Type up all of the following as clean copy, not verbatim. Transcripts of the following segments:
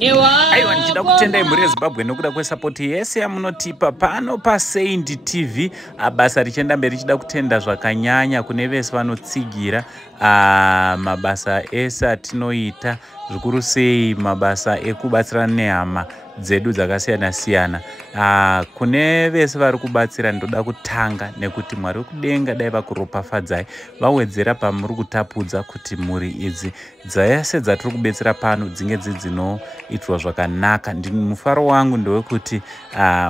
Aiwa, ndichida kutendai muri yeZimbabwe nekuda kwesapoti yese yamunotipa pano paSaint TV. Basa richienda mberi richida kutenda zvakanyanya kune vese vanotsigira mabasa ese atinoita, zvikuru sei mabasa ekubatsirana nehama dzedu dzakasiyana siyana. Kune vese vari kubatsira ndoda kutanga nekuti Mwari wekudenga dai vakuropafadzai, vawedzera pamuri kutapudza kuti muri idzi dzese dzatiri kubetsera pano dzinge dzinoitwa zvakanaka. Mufaro wangu ndewekuti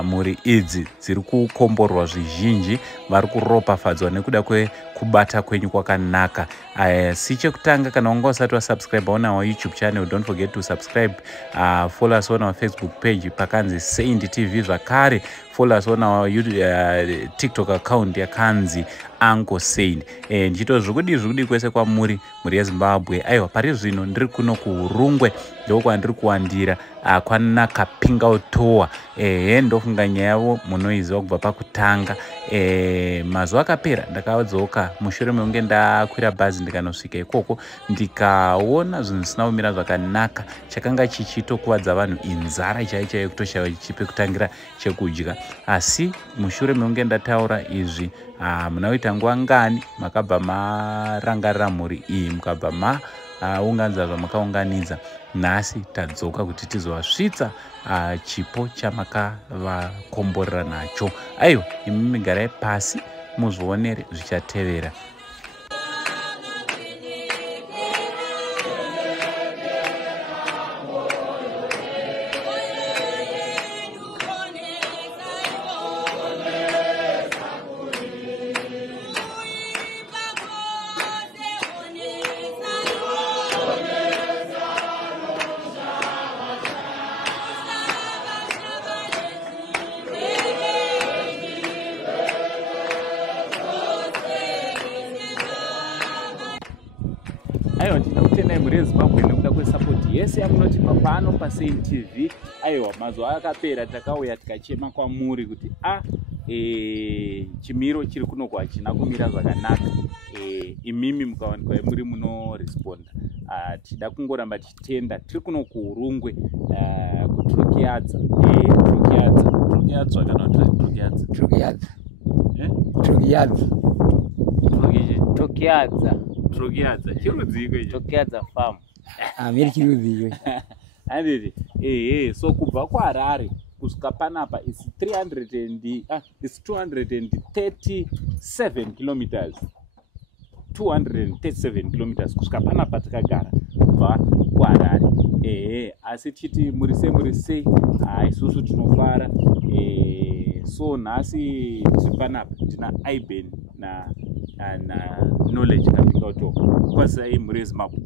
muri idzi dziri kukomborwa zvizhinji, vari kuropafadzwa nekuda kwekubata kwenyu kwakanaka. Sichekutanga, kana unga usati wasubscribe on our YouTube channel, don't forget to subscribe. Follow us on our Facebook page pakanzi Saint TV, zvakare follow us on our TikTok account yakanzi Uncle Saint. Ndichito zvekudi kwese kwamuri yeZimbabwe. Aiwa, pari zvino ndiri kuno kuHurungwe, ndiko kwandiri kuwandira kwana Kapingautoa. Ndofunga nyaya yavo munoiziva kubva pakutanga. Mazuva akapera ndakadzoka mushure mekunge ndakwira bhazi ndikanosvika ikoko, ndikaona zvinhu zvisina kumira zvakanaka. Chakanga chichitokuwadza vanhu inzara chaiyo, kutoshaya chepekutangira chekudya. Asi mushure mekunge ndataura izvi, munaita nguva ngani makabva marangarira mhuri iyi, mukabva maunganidza zvamakaunganidza. Nhasi tadzoka kuti tizovasvitsa chipo chamakavakomborera nacho. Aiwa, imi garai pasi muzvionere zvichatevera. Aiwa, ndina kutendai muri yeZimbabwe nekuda kwesapoti yese yamunotipa pano paSaint TV. Aiwa, mazuva akapera takauya tikachema kwamuri kuti chimiro chiri kunoko hachina kumira zvakanaka. Imimi mukawanikwa muri munoresponda. Tida kungoramba tichitenda. Tiri kuno kuHurungwe kuTrokiadza. Trokiadza kana Trokiadza chirudziko icho. Trokiadza farm. Miri chirudziko. Anditi so kubva kuHarare kusvika panapa is 237 kilometers. 237 kilometers kusvika panapa takagara kubva kuHarare. Asi chiti muri sei isusu tinofara. So nhasi tiri panapa tina Iben na Knowledge Kapingautoa. Kwasai muri yeZimbabwe?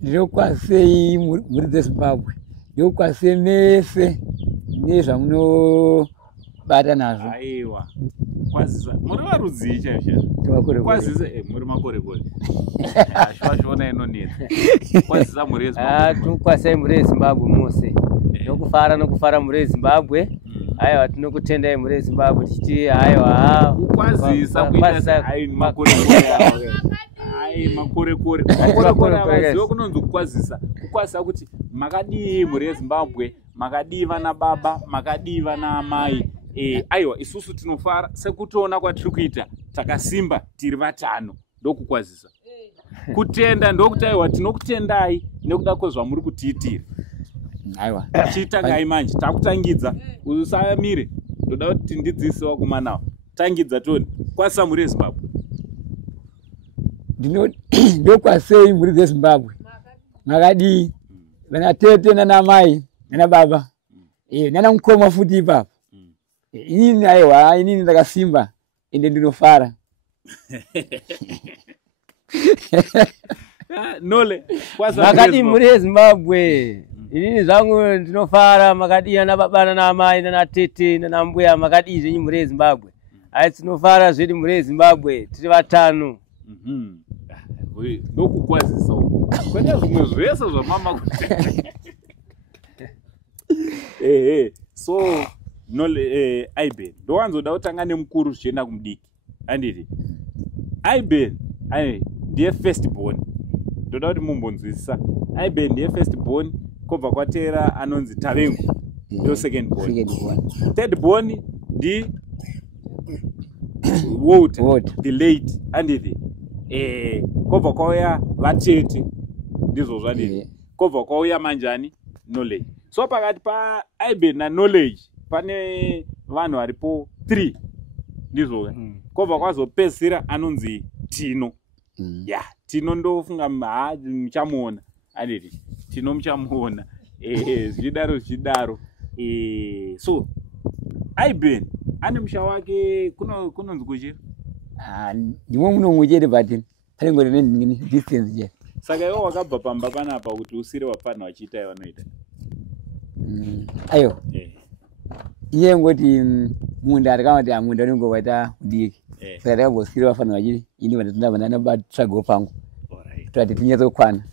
Ndokwasei muri yeZimbabwe. Ndokwasei mese nezvamunobata nazvo. Aiwa, kwazisa muri varudzi chaizvo. Kwazisa muri makorekore. Ashwashona inonetsa. Kwazisa muri yeZimbabwe? Kwasai muri yeZimbabwe mose. Nokufara muri yeZimbabwe. Aiwa, tinokutendai muri yeZimbabwe tichiti aiwa kukwazisa kuita makorekore. Makorekore avaziva kunonzi kukwazisa. Kukwazisa kuti makadii muri yeZimbabwe, makadii vana baba, makadii vana amai. Aiwa, isusu tinofara sekutoona kwatiri kuita takasimba tiri vatano. Ndokukwazisa. Kutenda ndokuti aiwa tinokutendai nekuda kwezvamuri kutiitira. Aiwa, chitangai manje takutangidza. Usamire, ndoda kuti ndidzise wakomanawo. Tangidza toni. Kwasa muri yeZimbabwe? Ndokwasei muri yeZimbabwe. Makadii vana tete nana mai nana baba. Nana mukoma futi ipapo. Inini aiwa, inini ndakasimba ende ndinofara. Nole, kwasa makadii muri yeZimbabwe. Inini zvangu ndinofara makadii ana baba nana amai nana tete nana mbuya, makadii zvenyu muri yeZimbabwe. Ai tinofara zvedu muri yeZimbabwe tiri vatano. Ndokukwazisa kwete zvimwe zvese zvamama kuti. So Nole Iben ndowanzoda kutanga nemukuru zvichienda kumudiki. Anditi Iben ndiye first born. Ndoda kuti mumbonzwisisa. Iben ndiye first born kobva kwatera anonzi Tavengu ndo second born. Third born ndi Walter the late anditi kobva kwauya vatete ndizvo zvanditi kobva kwauya manjani Knowledge. So pakati pa Iben na Knowledge pane vanhu varipo 3 ndizvo kobva kwazopedzisira anonzi Tino. Tino ndofunga muchamuona anditi Tino muchamuona zvichidaro so Iben ane musha wake kunonzi kuchira ndimwe munomwe chete but panengori distance chete. Saka iwo wakabva pamba panapa kuti usire wapana wachiita yavanoita ayo iye ngoti munda arikamati munda unenge waita kudiki saka takambosire wafana wachiri ini vandatunda vananabatsvago pangu tati tinyatsokwana.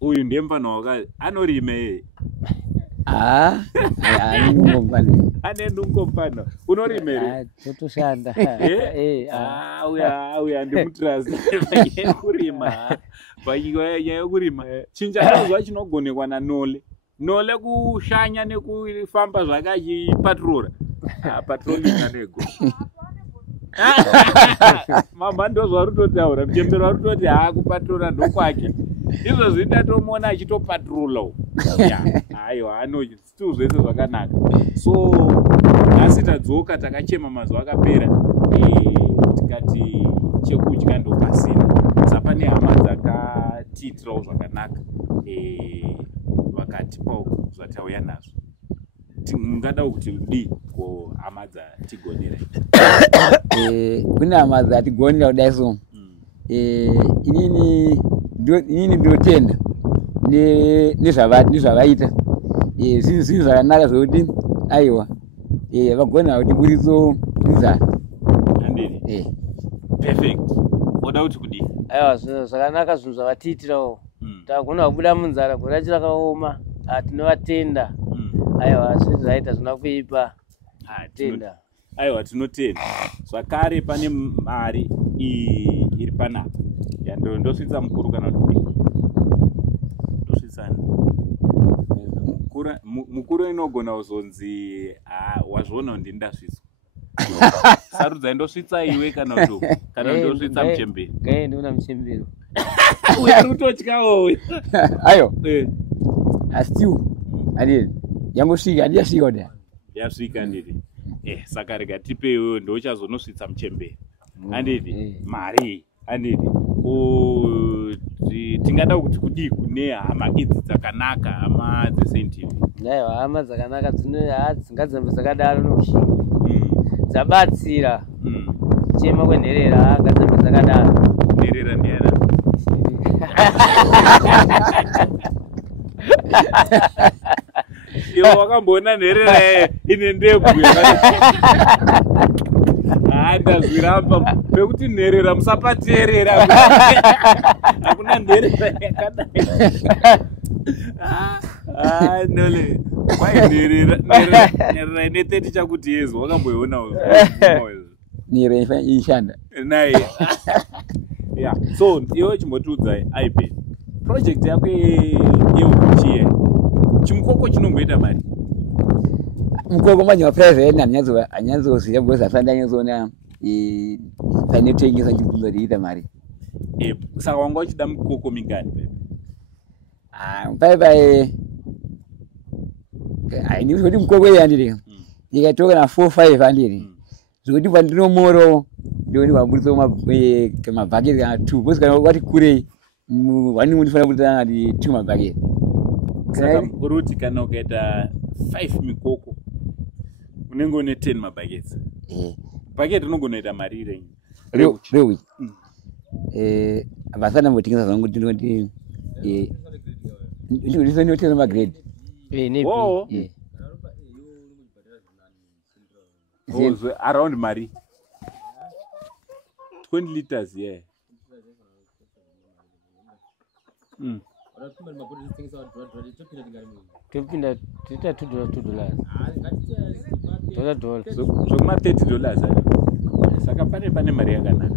Uyu ndiye mufana waka anorime ane ndungopano unorimere totoshanda uya ndimutrust kurima kurima chinjazwa chinogonekwa naNole kushanya nekufamba zvakachipatrora patrolling anego mama ndo zvarutotaura mchembero warutoti kupatrora ndokwake izvo zvidatomuona achitopatrola aiwa still zvese zvakanaka. So nhasi tadzoka takachema mazuva akapera tikati chekudya ndopasina sapane hama dzakatiitirawo zvakanaka vakatipawo zvatauya nazvo tingada kuti di ko hama dzatigonera kune hama dzatigonera kudai so inini ndinotenda nezvavaita zvinhu zvakanaka zvokuti aiwa vagona kuti buriso nzara andini perfect oda kuti kudii aiwa zvakanaka zvinhu zvavatiitirawo tagona kubuda munzara gore chirakaoma tinovatenda aiwa zvinhu zvaita zvina kuipa tenda aiwa tinotenda zvakare pane mari iri panapa ndosvitsa mukuru kana kuti ndosvitsani mukuru inogona kuzonzi wazviona kuti ndasvitswa sarudzai ndosvitsa iwe kana ndosvitsa muchemberi ndiona muchembero uya rutotyawo uyu ayo asiu adini yangosvika handiyasvika kudai yasvika nditi saka rega tipe iwewe ndochazonosvitsa muchemberi handiti mari handiti tingada kuti kudii kune hama idzi dzakanaka hama dzeSaint aiwa hama dzakanaka dzingadzambe dzakadaro noushinga dzabatsira chema kwenherera ngadzambe dzakadaro. Nherera ndiana iwo wakambona nherera ine ndebwe ndazviramba pekuti nherera musapateerera hakuna nherera yakadai Nole kwai nherera ine 30 chakuti yezo wakamboiona nherera ishanda naye so iwe chimbotiudzai Iben project yako yeuchiya chimukoko chinomboita mari mukoko manje wa private anyanzoziva because afanda anyanzoona panetengesa chibvunzo riita mari saka wanga uchida mukoko mingani bye ndikuti mukoko yandiri ikatoka na 4-500 zvokuti pandinomoro ndoni vabudisa mabhaketi kana 2 because kana wati kurei wani mundifanira kutanga ndi 2 mabhaketi saka uruti kana ukaita 5 mikoko unenge une 10 mabhaketi bhaketi unongonoita mari irenyi rewi vasana mbotengesa zvangu ndinoti ndinotena magrade around mari 20 liters topinda toita $2 zvokuma $30 saka pane mari yakanaka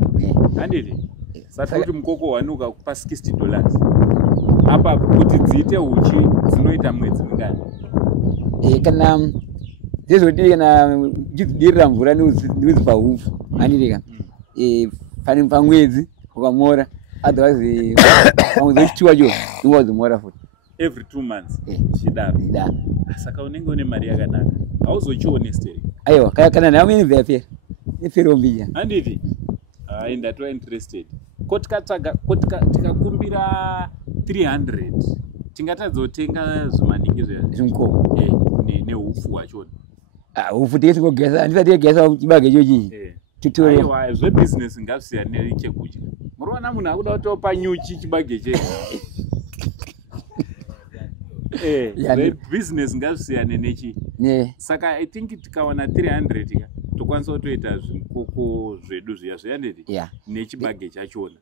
handiti saka kuti mukoko wanuka kupa $60 apa kuti dziite uchi dzinoita mwedzi mingani? Kana zezoti kana dzidirira mvura niwezi pahufu anirika pane pamwedzi ukamora otherwise pamwedzi wechituwa cho niwadzimora futi every 2 months chidaro. Saka unenge une mari yakanaka hauzochione steri. Aiwa kana nawe inobva yapera mbija handiti ndatova interested ko tikakumbira 300 tingatadzotenga zvimaningi zvimukoko neupfu hwachona. Upfu tikesingogesa handisati yegesa chibage ichochi aiwa zvebusiness ngazvisiyane nechekudya. Muriona munhu akuda kutopa nyuchi chibage chega. Business ngazvisiyane nechi. Saka I think tikawana 300 ka tokwanisa kutoita zvimukoko zvedu zviya zviyandeti nechibage chachona.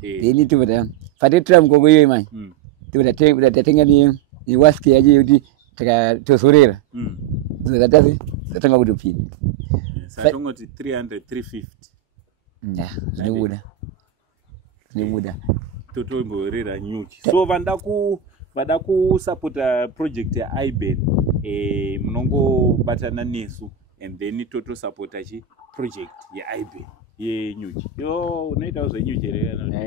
Then tibada fatira mukoko iyoyi manje. Tibada tatenga ni waski yaje kuti tikatozorera. Zvatasi zatanga kutopinda. Satongoti 300 350. Zvinebuda. Totomborera nyuchi. So vada kusupporta project ya IBAN munongobatana nesu and then totosupporta chi project ya IBAN yenyuchi. Yo unoita zvenyuchi here kana?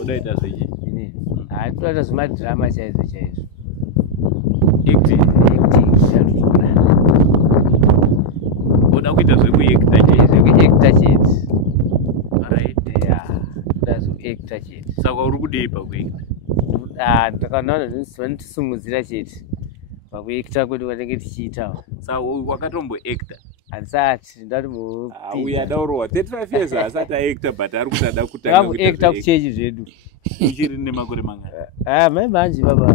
Unoita zvechi? Toita zvimadrama chaizvo. Acting unoda kuita zvekuacta chete. Alright. Toda zveacta chete. Saka uri kudei pakuacta? Ndakanaona zvinotisimudzira chete pakuacta kwedu kwanenge tichiitawo. Saka wakatomboacta? Handisati ndatombo uyadaurwa 35 years asati aacta but ari kuti ada kutanga kuacta kuchechi zvedu. Uchiri nemakore mangani? Mai manje baba.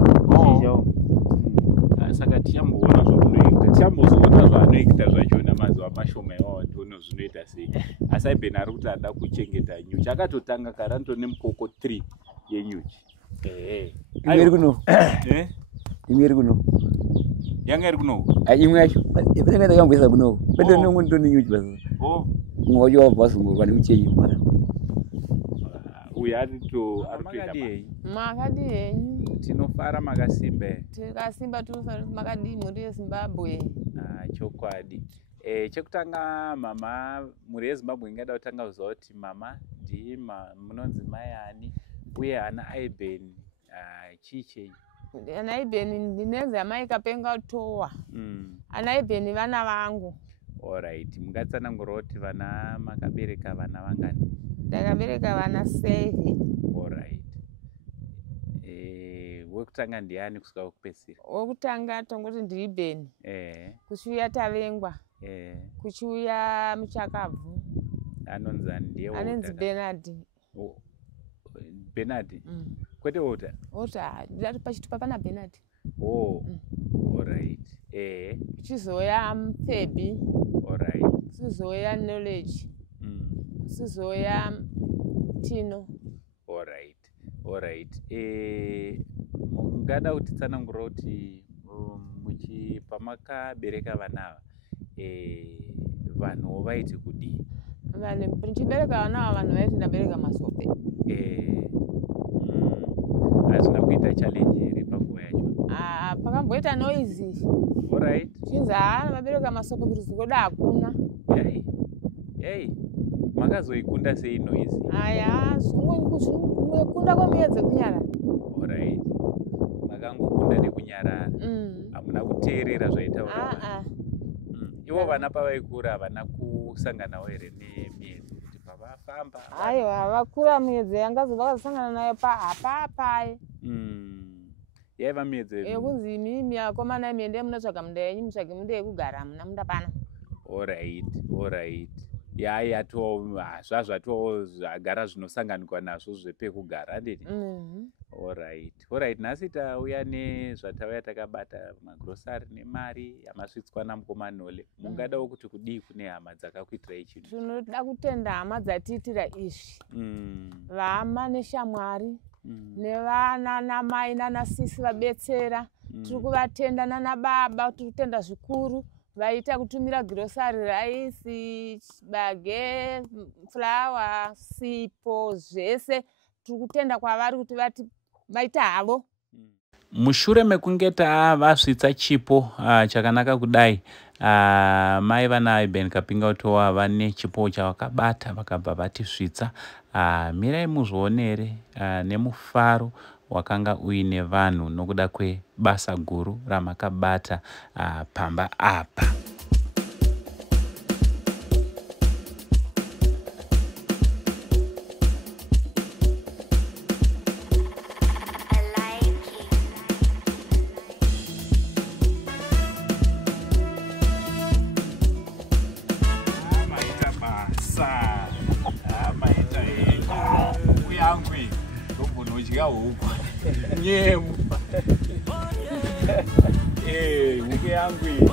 Saka tichamboona zvamunoita, tichambozoona zvaanoita zvachona mazuva mashoma iwawo tione zvinoita sei. Asi IBAN ari kuti ada kuchengeta nyuchi. Akatotanga kare anotone nemukoko 3 yenyuchi. Imwe iri kuno. Imwe iri kuno. Yanga iri kuno? Imwe yacho. Ipetanga ndakamboisa kuno. Pete ndoni nyuchi basi. Mwoyo wa basi ngova uchechi mara. Uya arito makadi. Makadi henyu. Tinofara makasimbe. Tikasimba tinofara makadi muri yeZimbabwe. Chokwadi. Chekutanga mama muri yeZimbabwe ingada kutanga kuziva kuti mama ndii munonzi mai ani uye ana IBAN chiche. Ana IBAN ndinenzi amai Kapenga Towa. Ana IBAN vana vangu. Alright. Mungatsanangura kuti vana makabereka vana vangani? Ndakabereka vana 7. Alright. Wekutanga ndiani kusvika kupedzisira? Wekutanga tongoti ndiri IBAN. Kuchiuya Tavengwa. Kuchiuya Muchakabvu. Anonzani ndiye Ota? Anonzi Bernard. Bernard? Kwete Ota? Ota, ndati pachitupa pana Bernard. Alright. Kuchizoya Mfebi. Alright. Kuchizoya Knowledge. Kuchizoya Tino. Alright. Mungada kutitsanangura kuti pamakabereka vanava vanhu vaiti kudii? Vanhu ndichibereka vanava vanhu vaiti ndabereka masope. Hazvina kuita challenge here panguva yacho? Pakamboita noisy. Alright. Chinzi vabereka masope kuti zvoda hakuna. Makazoikunda sei noisy? Kunda kwemuyedze kunyara. Alright. Makangokunda nekunyarara. Hamuna kuteerera zvaitaura. Ivo vana pavaikura havana kusanganawo here nemiyedzi kuti pavafamba? Aiwa, vakura miyedzi vakazosangana nayo apapai. Yaiva miyedzi yekunzi mimi akomana miende munotsvaga munda yenyu mutsvage munda yekugara hamuna munda pana. Alright. Zvazvatowo zvagara zvinosanganikwa nazvo zvepekugara handiti? Alright. Nhasi tauya nezvatauya takabata magrosari nemari yamasvitswa namukoma Nhole. Mungadawo kuti kudii kune hama dzakakuitirai chinhu? Tinoda kutenda hama dzatiitira izvi. Vahama neshamwari nevana namai nanasisi vabetsera. Tiri kuvatenda nanababa, tiri kutenda zvikuru. Vaita kutumira grocery, rice, bage, flour, sipo, zvese. Tiri kutenda kwavari kuti vaita havo. Mushure mekunge vasvitsa chipo chakanaka kudai, mai vana Iben Kapinga Utowa vane chipo chavakabata vakabva vati svitsa. Mirai muzvionere nemufaro wakanga uine vanhu nokuda kwebasa guru ramakabata pamba apa. Nyemu. Uke yangu hii.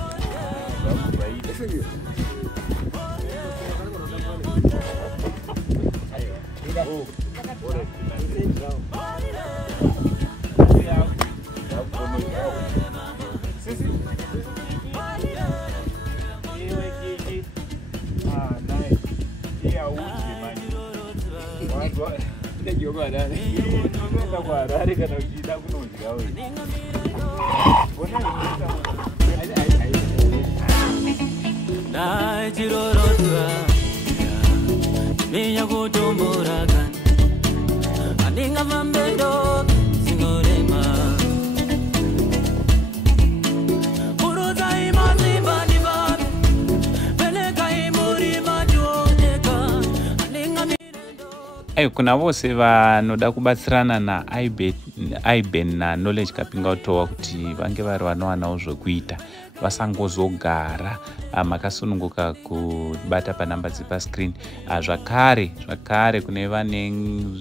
Kuna vose vanoda kubatsirana naIben naKnowledge Kapinga Utowa kuti vange vari vanovanawo zvekuita vasangozogara makasununguka kubata panhamba dzepascreen. Zvakare kune vane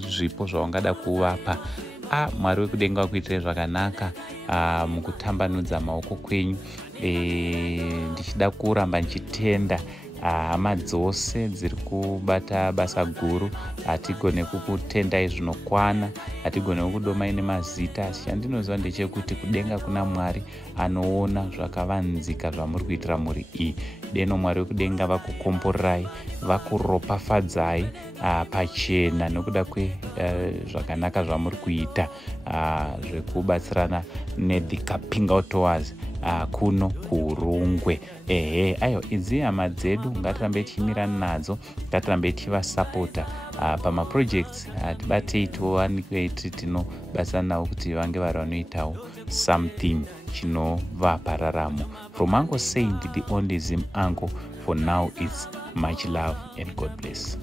zvipo zvavangada kuvapa. Mwari wekudenga wakuitire zvakanaka mukutambanudza maoko kwenyu. Ndichida kuramba ndichitenda hama dzose dziri kubata basa guru. Hatigone kukutendai zvinokwana, hatigone kukudomai nemazita, asi chandinoziva ndechekuti kudenga kuna Mwari anoona zvakavanzika zvamuri kuitira muri iyi. Deno Mwari wekudenga vakukomborai, vakuropafadzai pachena nokuda zvakanaka zvamuri kuita zvekubatsirana neThe Kapinga Utowas kuno kuRungwe. Ayo idzi hama dzedu, ngatirambe tichimirana nadzo, ngatirambe tichivasapota pamaprojects. Tibatei tiwanikwe tinobatsirana navo kuti vange vari vanoitawo something chinovapa raramo. From Uncle Saint, the only Zim uncle, for now it's much love and God bless.